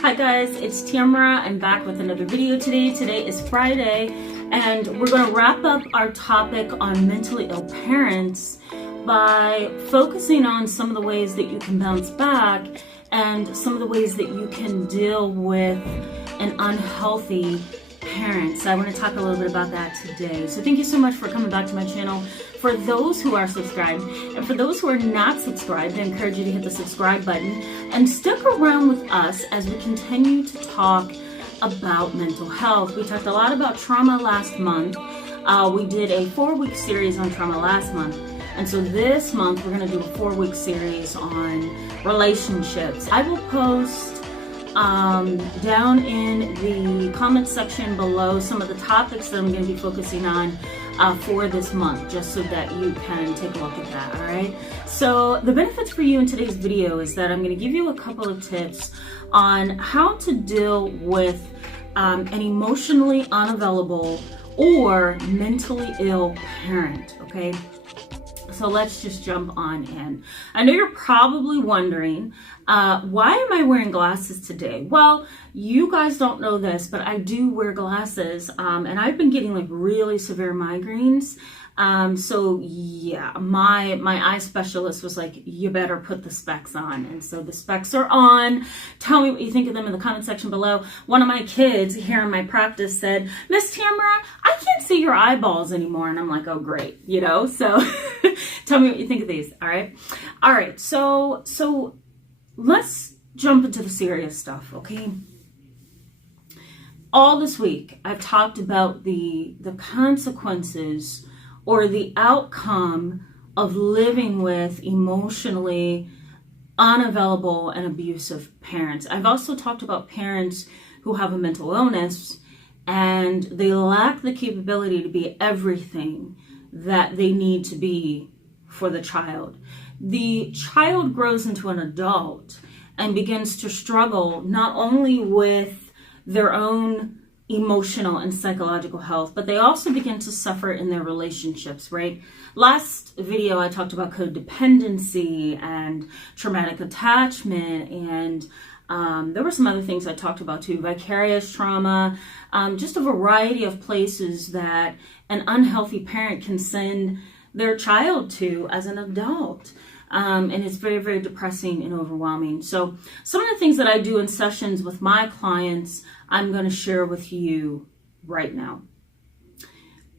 Hi guys, it's Tamara. I'm back with another video today. Today is Friday, and we're going to wrap up our topic on mentally ill parents by focusing on some of the ways that you can bounce back and some of the ways that you can deal with an unhealthy parent. So I want to talk a little bit about that today. So thank you so much for coming back to my channel. For those who are subscribed, and for those who are not subscribed, I encourage you to hit the subscribe button and stick around with us as we continue to talk about mental health. We talked a lot about trauma last month. We did a 4-week series on trauma last month. And so this month we're going to do a 4-week series on relationships. I will post down in the comment section below some of the topics that I'm going to be focusing on for this month, just so that you can take a look at that. All right, so the benefits for you in today's video is that I'm going to give you a couple of tips on how to deal with an emotionally unavailable or mentally ill parent. Okay, so let's just jump on in. I know you're probably wondering, why am I wearing glasses today? Well, you guys don't know this, but I do wear glasses, and I've been getting like really severe migraines. So yeah, my eye specialist was like, you better put the specs on. And so the specs are on. Tell me what you think of them in the comment section below. One of my kids here in my practice said, Miss Tamara, I can't see your eyeballs anymore. And I'm like, oh great, you know, so tell me what you think of these. All right. So let's jump into the serious stuff. Okay. All this week, I've talked about the consequences or the outcome of living with emotionally unavailable and abusive parents. I've also talked about parents who have a mental illness and they lack the capability to be everything that they need to be for the child. The child grows into an adult and begins to struggle not only with their own emotional and psychological health, but they also begin to suffer in their relationships, right? Last video, I talked about codependency and traumatic attachment, and there were some other things I talked about too, vicarious trauma, just a variety of places that an unhealthy parent can send their child to as an adult. And it's very, very depressing and overwhelming. So some of the things that I do in sessions with my clients, I'm going to share with you right now.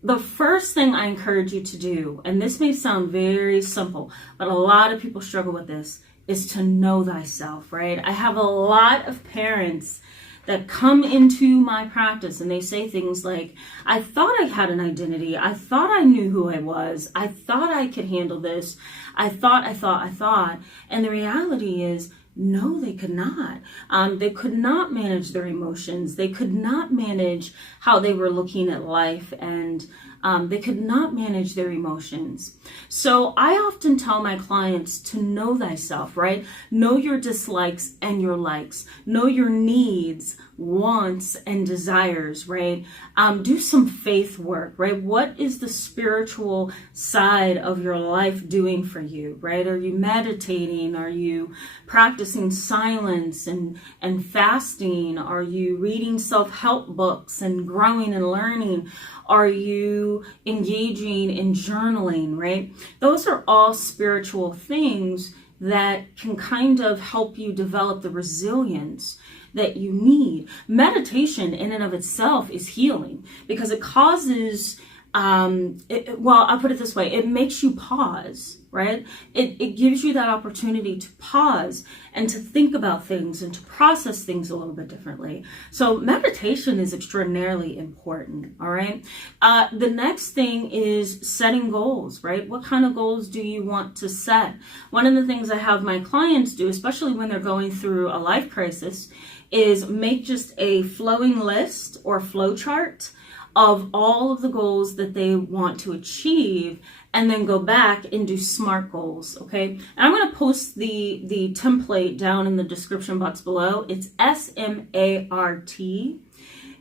The first thing I encourage you to do, and this may sound very simple, but a lot of people struggle with this, is to know thyself, right? I have a lot of parents that come into my practice and they say things like, I thought I had an identity. I thought I knew who I was. I thought I could handle this. I thought. And the reality is, no, they could not. They could not manage their emotions. They could not manage how they were looking at life, and they could not manage their emotions. So I often tell my clients to know thyself, right? Know your dislikes and your likes. Know your needs, wants, and desires, right? Do some faith work, right? What is the spiritual side of your life doing for you, right? Are you meditating? Are you practicing silence and fasting? Are you reading self-help books and growing and learning? Are you engaging in journaling, right? Those are all spiritual things that can kind of help you develop the resilience that you need. Meditation in and of itself is healing because it causes, well, I'll put it this way, it makes you pause, right? It gives you that opportunity to pause and to think about things and to process things a little bit differently. So meditation is extraordinarily important, all right? The next thing is setting goals, right? What kind of goals do you want to set? One of the things I have my clients do, especially when they're going through a life crisis, is make just a flowing list or flow chart of all of the goals that they want to achieve, and then go back and do SMART goals, okay? And I'm going to post the template down in the description box below. It's SMART.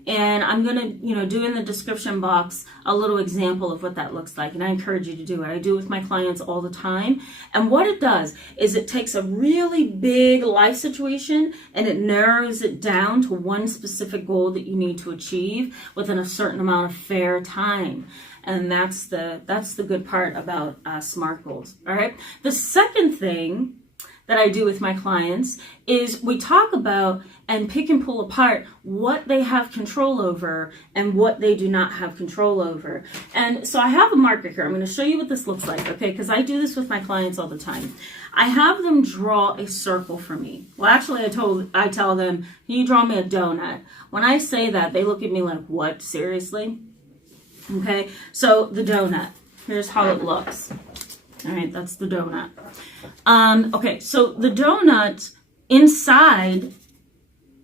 And I'm going to, do in the description box a little example of what that looks like. And I encourage you to do it. I do it with my clients all the time. And what it does is it takes a really big life situation and it narrows it down to one specific goal that you need to achieve within a certain amount of fair time. And that's the good part about SMART goals. All right. The second thing that I do with my clients is we talk about and pick and pull apart what they have control over and what they do not have control over. And so I have a marker here. I'm going to show you what this looks like, okay? Because I do this with my clients all the time. I have them draw a circle for me. Well, actually, I tell them, can you draw me a donut? When I say that, they look at me like, what? Seriously? Okay, so the donut. Here's how it looks. All right, that's the donut. Okay, so the donut, inside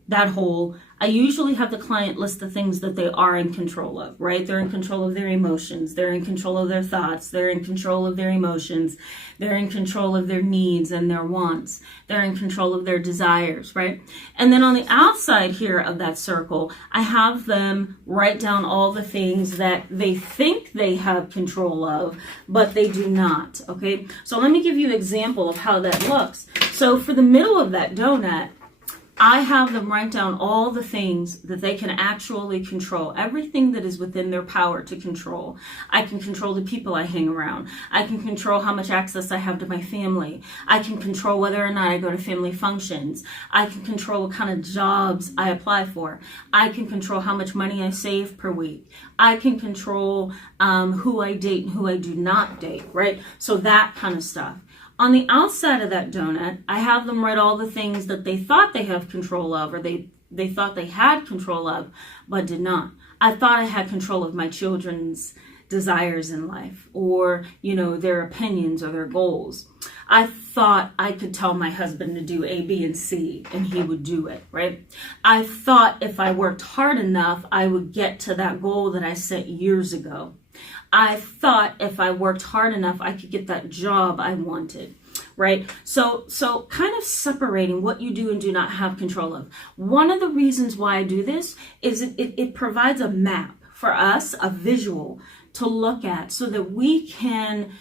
that hole, I usually have the client list the things that they are in control of, right? They're in control of their emotions. They're in control of their thoughts. They're in control of their emotions. They're in control of their needs and their wants. They're in control of their desires, right? And then on the outside here of that circle, I have them write down all the things that they think they have control of, but they do not, okay? So let me give you an example of how that looks. So for the middle of that donut, I have them write down all the things that they can actually control, everything that is within their power to control. I can control the people I hang around. I can control how much access I have to my family. I can control whether or not I go to family functions. I can control what kind of jobs I apply for. I can control how much money I save per week. I can control who I date and who I do not date, right? So that kind of stuff. On the outside of that donut, I have them write all the things that they thought they have control of, or they thought they had control of, but did not. I thought I had control of my children's desires in life, or, their opinions or their goals. I thought I could tell my husband to do A, B, and C, and he would do it, right? I thought if I worked hard enough, I would get to that goal that I set years ago. I thought if I worked hard enough, I could get that job I wanted, right? So kind of separating what you do and do not have control of. One of the reasons why I do this is it provides a map for us, a visual to look at so that we can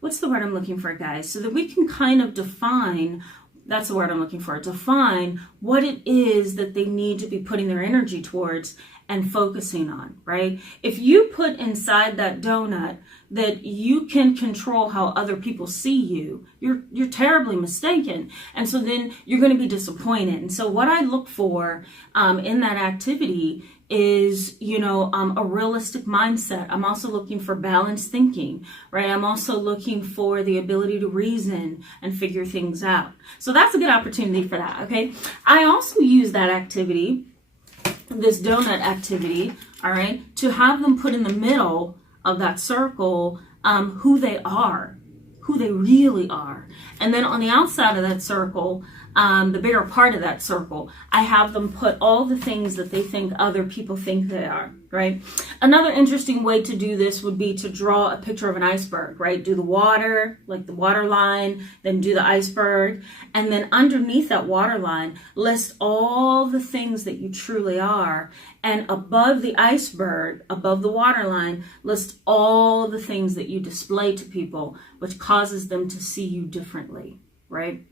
what's the word I'm looking for, guys? So that we can kind of define, that's the word I'm looking for, define what it is that they need to be putting their energy towards and focusing on, right? If you put inside that donut that you can control how other people see you, you're terribly mistaken. And so then you're going to be disappointed. And so what I look for in that activity is, a realistic mindset. I'm also looking for balanced thinking, right? I'm also looking for the ability to reason and figure things out. So that's a good opportunity for that, okay? I also use that activity, this donut activity, all right, to have them put in the middle of that circle who they are, who they really are. And then on the outside of that circle, the bigger part of that circle, I have them put all the things that they think other people think they are, right? Another interesting way to do this would be to draw a picture of an iceberg, right? Do the water, like the water line, then do the iceberg. And then underneath that water line, list all the things that you truly are. And above the iceberg, above the water line, list all the things that you display to people, which causes them to see you differently, right?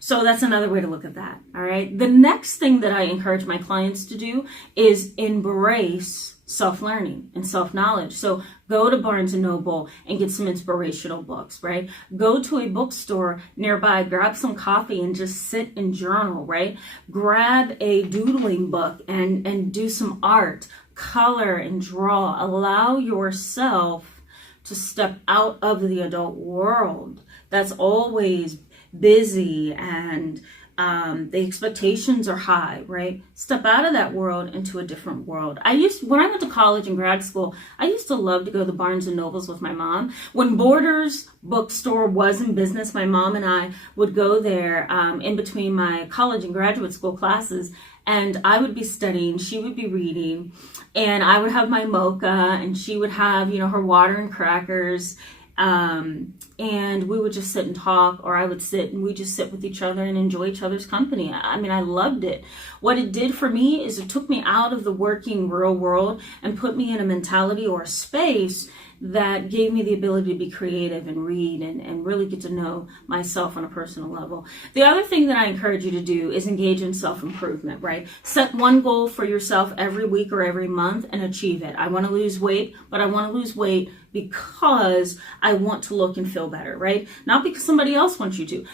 So that's another way to look at that, all right? The next thing that I encourage my clients to do is embrace self-learning and self-knowledge. So go to Barnes & Noble and get some inspirational books, right? Go to a bookstore nearby, grab some coffee and just sit and journal, right? Grab a doodling book and do some art, color and draw. Allow yourself to step out of the adult world that's always busy and the expectations are high, right? Step out of that world into a different world. When I went to college and grad school, I used to love to go to Barnes and Nobles with my mom. When Borders bookstore was in business, my mom and I would go there in between my college and graduate school classes, and I would be studying, she would be reading, and I would have my mocha, and she would have, her water and crackers. And we would just sit and talk, or I would sit and we just sit with each other and enjoy each other's company. I mean, I loved it. What it did for me is it took me out of the working real world and put me in a mentality or a space that gave me the ability to be creative and read and really get to know myself on a personal level. The other thing that I encourage you to do is engage in self-improvement, right? Set one goal for yourself every week or every month and achieve it. I want to lose weight, but I want to lose weight because I want to look and feel better, right? Not because somebody else wants you to,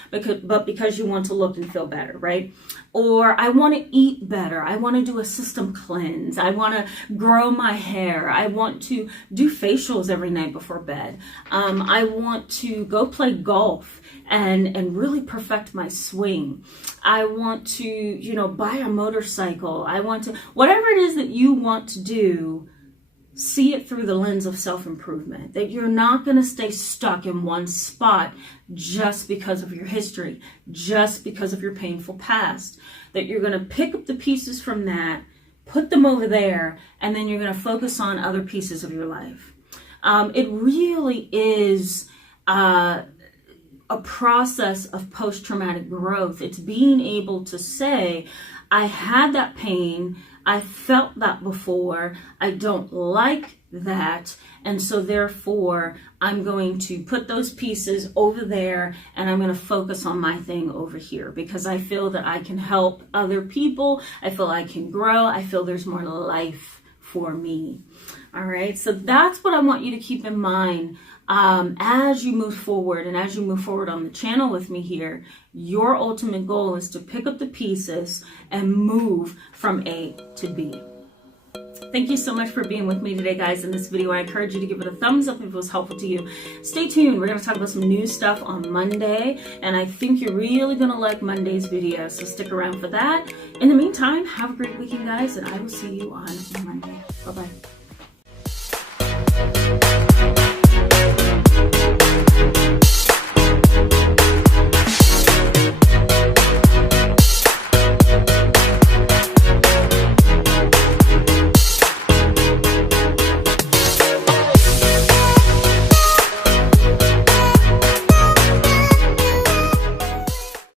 but because you want to look and feel better, right? Or I want to eat better. I want to do a system cleanse. I want to grow my hair. I want to do facials every night before bed. I want to go play golf and really perfect my swing. I want to, buy a motorcycle. I want to, whatever it is that you want to do, see it through the lens of self-improvement, that you're not going to stay stuck in one spot just because of your history, just because of your painful past, that you're going to pick up the pieces from that, put them over there, and then you're going to focus on other pieces of your life. It really is a process of post-traumatic growth. It's being able to say, I had that pain, I felt that before, I don't like that, and so therefore I'm going to put those pieces over there and I'm going to focus on my thing over here because I feel that I can help other people, I feel I can grow, I feel there's more life for me. All right, so that's what I want you to keep in mind as you move forward, and as you move forward on the channel with me here. Your ultimate goal is to pick up the pieces and move from A to B. Thank you so much for being with me today, guys, in this video. I encourage you to give it a thumbs up if it was helpful to you. Stay tuned. We're going to talk about some new stuff on Monday, and I think you're really going to like Monday's video, so stick around for that. In the meantime, have a great weekend, guys, and I will see you on Monday. Bye-bye.